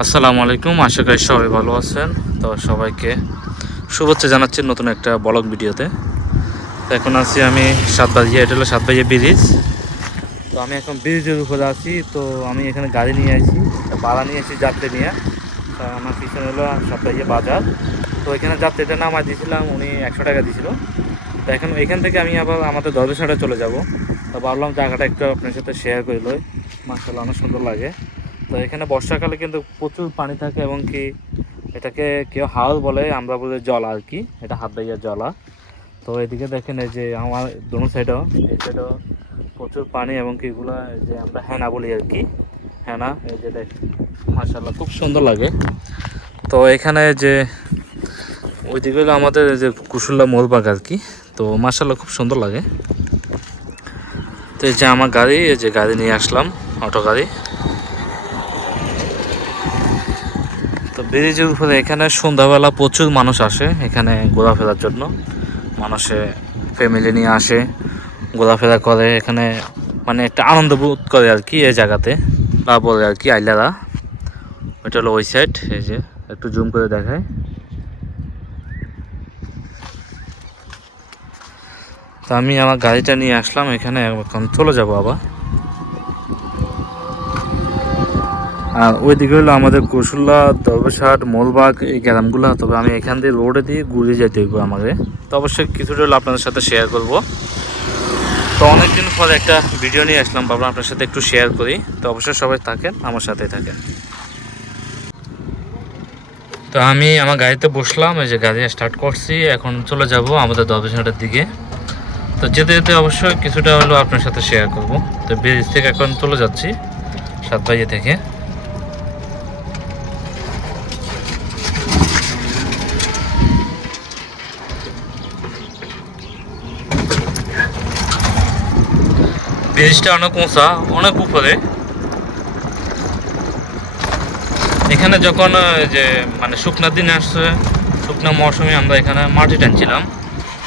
আসসালামু আলাইকুম, আশা করি সবাই ভালো আছেন। তো সবাইকে শুভেচ্ছা জানাচ্ছি নতুন একটা ব্লগ ভিডিওতে। তো এখন আছি আমি সাতবাজিয়া, এটা হলো সাতবাজিয়া ব্রিজ। তো আমি এখন ব্রিজের উপরে আছি। তো আমি এখানে গাড়ি নিয়ে আসি, ভাড়া নিয়ে আসি যাত্রী নিয়ে। তো আমার পিছনে হলো সাতবাজিয়া বাজার। তো এখানে যাত্রীটা নামায় দিয়েছিলাম, উনি 100 টাকা দিয়েছিল। তো এখন এখান থেকে আমি আবার আমাদের দরবেশাটা চলে যাব। তো ভাবলাম জায়গাটা একটু আপনার সাথে শেয়ার করে লই। মাশাআল্লাহ অনেক সুন্দর লাগে। তো এখানে বর্ষাকালে কিন্তু প্রচুর পানি থাকে এবং কি এটাকে কেউ হাওর বলে, আমরা বলি জলা আর কি, এটা হাতবাইয়ার জলা। তো এদিকে দেখেন এই যে আমার দোনো সাইডও, এই সাইডও প্রচুর পানি এবং কি এগুলো যে আমরা হেনা বলি আর কি, হেনা। এই যে দেখ মাশাআল্লাহ খুব সুন্দর লাগে। তো এখানে যে ওইদিকে হলো আমাদের যে কুশুল্লা মোরবাগ আর কি। তো মাশাআল্লাহ খুব সুন্দর লাগে। তো এই যে আমার গাড়ি, এই যে গাড়ি নিয়ে আসলাম, অটো গাড়ি। তো ব্রিজের উপরে এখানে সন্ধ্যাবেলা প্রচুর মানুষ আসে এখানে ঘোরাফেরার জন্য। মানুষে ফ্যামিলি নিয়ে আসে, ঘোরাফেরা করে এখানে, মানে একটা আনন্দ বোধ করে আর কি এই জায়গাতে। তা বলে আর কি আইলারা, ওইটা হলো ওই সাইড। এই যে একটু জুম করে দেখায়। তো আমি আমার গাড়িটা নিয়ে আসলাম এখানে, এখন চলে যাবো আবার। আর ওইদিকে হলো আমাদের কুশুল্লা, দরবেশহাট, মোলবাগ এই গ্রামগুলো। তবে আমি এখান দিয়ে রোডে দিয়ে ঘুরে যেতে হইব আমাকে। তো অবশ্যই কিছুটা হলো আপনাদের সাথে শেয়ার করব। তো অনেকদিন পর একটা ভিডিও নিয়ে আসলাম, ভাবলাম আপনার সাথে একটু শেয়ার করি। তো অবশ্যই সবাই থাকেন, আমার সাথেই থাকেন। তো আমি আমার গাড়িতে বসলাম, এই যে গাড়ি স্টার্ট করছি, এখন চলে যাব আমাদের দরবেশহাটের দিকে। তো যেতে যেতে অবশ্যই কিছুটা হলো আপনার সাথে শেয়ার করব। তো ব্রিজ থেকে এখন চলে যাচ্ছি, সাতবাইয়া থেকে। ব্রিজটা অনেক উঁচা, অনেক উপরে। এখানে যখন যে মানে শুকনার দিন আসছে, শুকনা মৌসুমে আমরা এখানে মাটি টানছিলাম।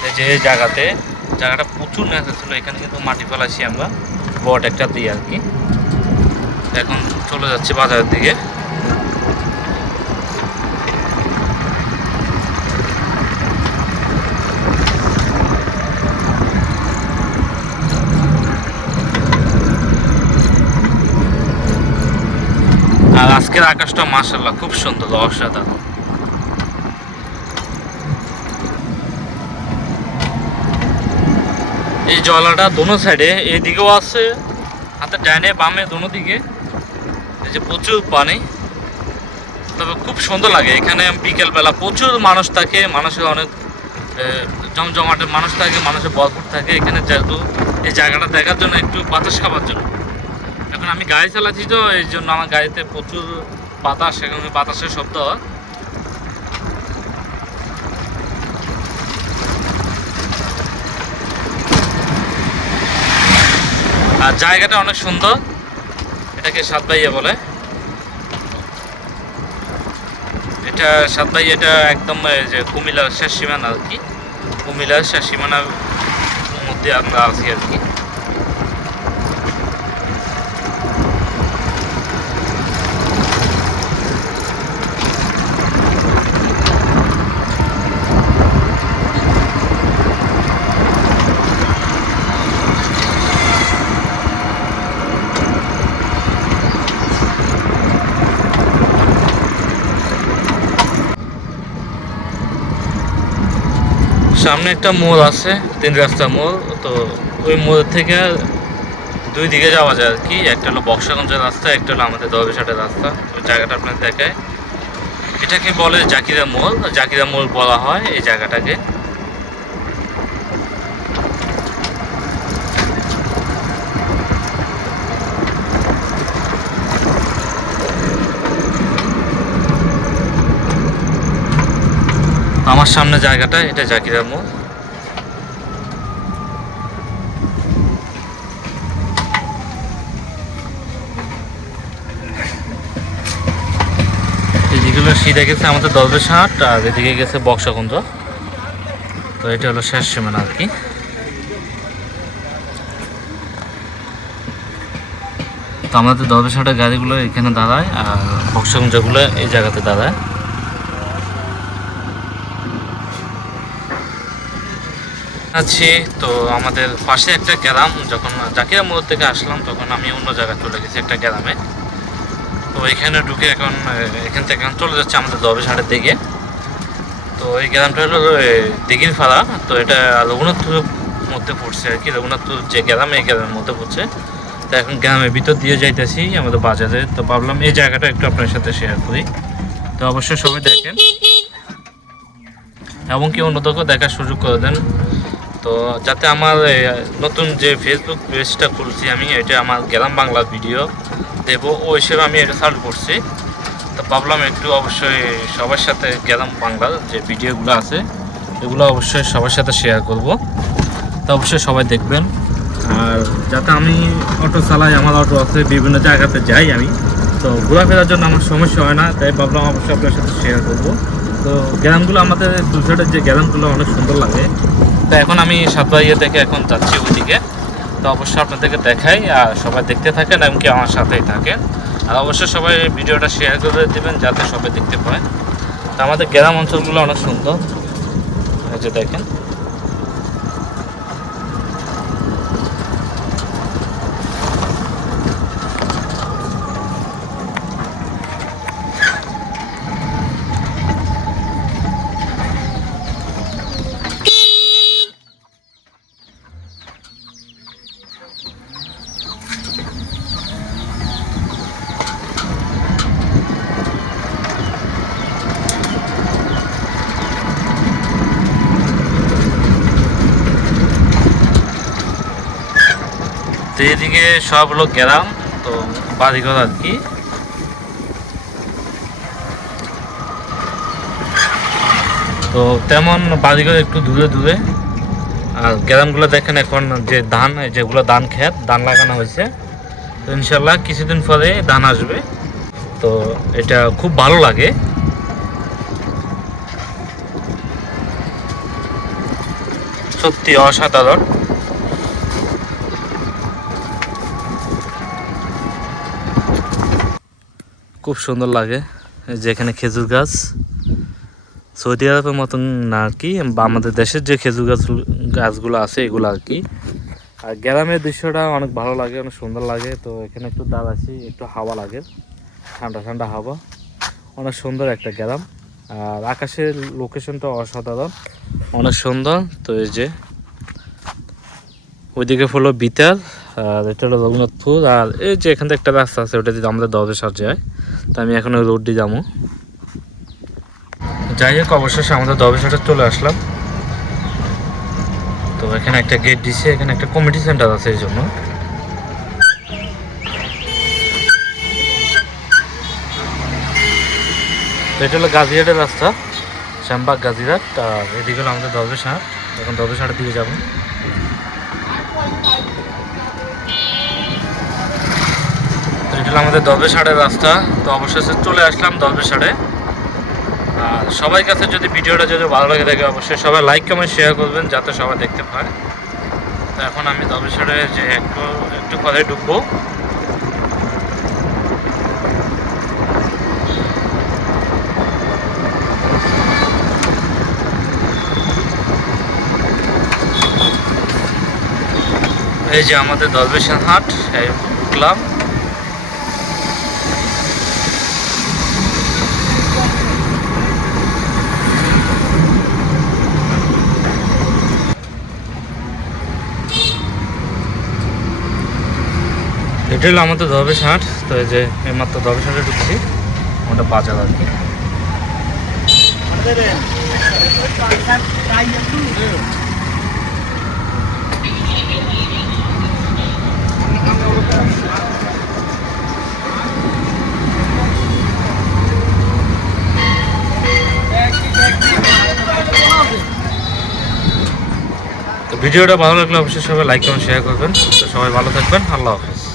এই যে এই জায়গাটা প্রচুর ন্যাচা ছিল, এখানে কিন্তু মাটি ফেলাইছি আমরা বট একটা দিয়ে আর কি। এখন চলে যাচ্ছি বাজারের দিকে। আর আজকের আকাশটা মাশাআল্লাহ খুব সুন্দর, অসাধারণ। এই জলাটা দোনো সাইডে, এইদিকেও আছে, হাতে ডাইনে বামে দোনো দিকে। এই যে প্রচুর পানি, তবে খুব সুন্দর লাগে এখানে। বিকেলবেলা প্রচুর মানুষ থাকে, মানুষের অনেক জমজমাটের মানুষ থাকে, মানুষের ভরপুর থাকে এখানে। যেহেতু এই জায়গাটা দেখার জন্য, একটু বাতাস খাবার জন্য। এখন আমি গাড়ি চালাচ্ছি, তো এই জন্য আমার গাড়িতে প্রচুর বাতাস, এখানে বাতাসের শব্দ। আর জায়গাটা অনেক সুন্দর, এটাকে সাতবাইয়া বলে। এটা সাতবাইয়া, এটা একদম যে কুমিল্লার শেষ সীমানা আর কি। কুমিল্লার শেষ সীমানার মধ্যে আমরা আছি আর কি। সামনে একটা মোড় আছে, 3 রাস্তা মোড়। তো ওই মোড় থেকে দুই দিকে যাওয়া যায় আর কি। একটা হলো বক্সাগঞ্জের রাস্তা, একটা হলো আমাদের দরবেশহাটের রাস্তা। ওই জায়গাটা আপনার দেখায়, এটাকে বলে জাকিরা মোড়। জাকিরা মোড় বলা হয় এই জায়গাটাকে। আমার সামনে জায়গাটা, এটা জাকিরা মোড়। এদিকে হলো সিধা গেছে আমাদের দরবেশহাট, আর এদিকে গেছে বক্সাগঞ্জ। তো এটা হলো শেষ সীমানা আর কি। তো আমাদের দরবেশহাটের গাড়িগুলো এখানে দাঁড়ায় আর বক্সগুলো এই জায়গাতে দাঁড়ায়। আছি তো আমাদের পাশে একটা গ্রাম, যখন জাকিরা মোড় থেকে আসলাম তখন আমি অন্য জায়গায় চলে গেছি একটা গ্রামে। তো এখানে ঢুকে এখন এখান থেকে চলে যাচ্ছে আমাদের দরবেশহাটের দিকে। তো এই গ্রামটা হলো দিঘির ফাড়া। তো এটা রঘুনাথপুরের মধ্যে পড়ছে আর কি, রঘুনাথপুর যে গ্রাম এই গ্রামের মধ্যে পড়ছে। তো এখন গ্রামের ভিতর দিয়ে যাইতেছি আমাদের বাজারে। তো ভাবলাম এই জায়গাটা একটু আপনার সাথে শেয়ার করি। তো অবশ্যই সবাই দেখেন এবং কি অন্যদেরকেও দেখার সুযোগ করে দেন। তো যাতে আমার নতুন যে ফেসবুক পেজটা খুলছি আমি, এটা আমার গ্রাম বাংলার ভিডিও দেবো ওই হিসেবে আমি এটা সার্চ করছি। তো ভাবলাম একটু অবশ্যই সবার সাথে গ্রাম বাংলার যে ভিডিওগুলো আছে এগুলো অবশ্যই সবার সাথে শেয়ার করব। তো অবশ্যই সবাই দেখবেন। আর যাতে আমি অটো চালাই, আমার অটো আছে, বিভিন্ন জায়গাতে যাই আমি, তো ঘোরাফেরার জন্য আমার সমস্যা হয় না, তাই ভাবলাম অবশ্যই আপনার সাথে শেয়ার করব। তো গ্রামগুলো আমাদের সুইসাইডের যে গ্রামগুলো অনেক সুন্দর লাগে। তো এখন আমি সাতবাড়িয়া থেকে এখন যাচ্ছি ওইদিকে। তো অবশ্যই আপনাদেরকে দেখাই আর সবাই দেখতে থাকেন এমনকি আমার সাথেই থাকেন। আর অবশ্যই সবাই ভিডিওটা শেয়ার করে দেবেন যাতে সবাই দেখতে পায়। তো আমাদের গ্রাম অঞ্চলগুলো অনেক সুন্দর, এই যে দেখেন। তো এদিকে সব হলো গ্রাম, তো বাড়িঘর আর কি। তো তেমন বাড়িঘর একটু দূরে দূরে। আর গ্রামগুলো দেখেন এখন যে ধান, যেগুলো ধান ক্ষেত, ধান লাগানো হয়েছে। তো ইনশাল্লাহ কিছুদিন পরে ধান আসবে। তো এটা খুব ভালো লাগে। সত্যি অসাধারণ। খুব সুন্দর লাগে। যে এখানে খেজুর গাছ, সৌদি আরবের মতন না আর কি, বা আমাদের দেশের যে খেজুর গাছগুলো আছে এগুলো আর কি। আর গ্রামের দৃশ্যটা অনেক ভালো লাগে, অনেক সুন্দর লাগে। তো এখানে একটু দাঁড়াচ্ছি, একটু হাওয়া লাগে, ঠান্ডা ঠান্ডা হাওয়া, অনেক সুন্দর একটা গ্রাম। আর আকাশের লোকেশনটা অসাধারণ, অনেক সুন্দর। তো এই যে ওইদিকে হলো বিতার, আর এটা হলো রঘুনাথপুর। আর এই যে এখান থেকে একটা রাস্তা আছে, ওটা দিয়ে আমাদের দরবেশহাট যায়। তো আমি এখন ওই রোড দিয়ে যাবো। যাই হোক, অবশেষে আমাদের দরবেশহাটে চলে আসলাম। তো এখানে একটা গেট দিছে, এখানে একটা কমিটি সেন্টার আছে এই জন্য। তো এটা হলো গাজীহাটের রাস্তা, শ্যামবাগ গাজীহাট। আর এদিকে হলো আমাদের দরবেশহাট। এখন দরবেশহাটের দিকে যাবো। তো এটা হলো আমাদের দরবেশহাটের রাস্তা। তো অবশেষে চলে আসলাম দরবেশহাটে। আর সবার কাছে যদি ভিডিওটা যদি ভালো লাগে থাকে অবশ্যই সবাই লাইক কমেন্ট শেয়ার করবেন যাতে সবাই দেখতে পায়। তো এখন আমি দরবেশহাটে যে একটু পরে ঢুকবো। এই যে আমাদের দরবেশহাট ঢুকলাম। এটা হলো আমাদের দরবেশহাট। তো এই যে এইমাত্র দরবেশহাটে ঢুকছি, আমাদের বাজার আর কি। তো ভিডিওটা ভালো লাগলে অবশ্যই সবাই লাইক কমেন্ট শেয়ার করবেন। তো সবাই ভালো থাকবেন, আল্লাহ হাফেজ।